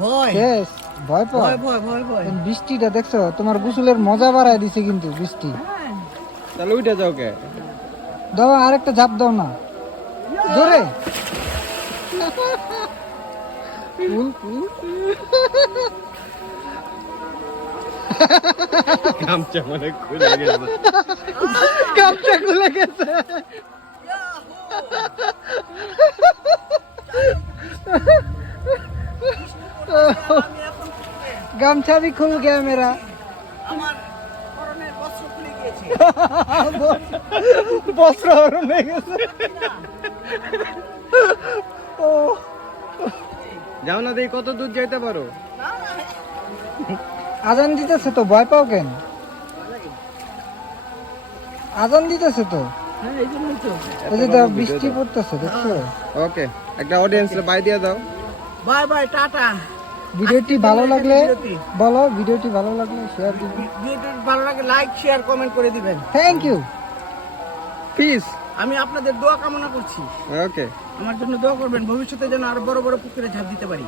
ভয় শেষ ভয় পাও ভয় ভয় ভয় ভয় বৃষ্টিটা দেখছো তোমার গোসলের মজা বাড়ায় দিছে কিন্তু বৃষ্টি তাহলে উঠে যাও কে? দাও আরেকটা ঝাঁপ দাও না জোরে গামছা মানে খুলে গেছে। গামছা খুলে গেছে আমি এখন গামছা भी खुल गया मेरा আমার পরনের বস্ত্র খুলে গিয়েছে বস্ত্র হরণ হয়ে গেছে ও যাও না দেখি কত দূর যাইতে পারো। আজান দিতেছে তো ভয় পাও কেন আজান দিতেছে তো হ্যাঁ এই জন্যই তো এই যে দাও, বৃষ্টি পড়তেছে দেখছো ওকে, একটা অডিয়েন্স বাই দিয়ে দাও। বাই বাই টাটা ভিডিওটি ভালো লাগলে বিরতি। বলো ভিডিওটি ভালো লাগলে শেয়ার দিবেন ভিডিওটি ভালো লাগে লাইক শেয়ার কমেন্ট করে দিবেন থ্যাংক ইউ পিস। আমি আপনাদের দোয়া কামনা করছি ওকে। আমার জন্য দোয়া করবেন ভবিষ্যতে যেন আরো বড় বড় পুকুরে ঝাঁপ দিতে পারি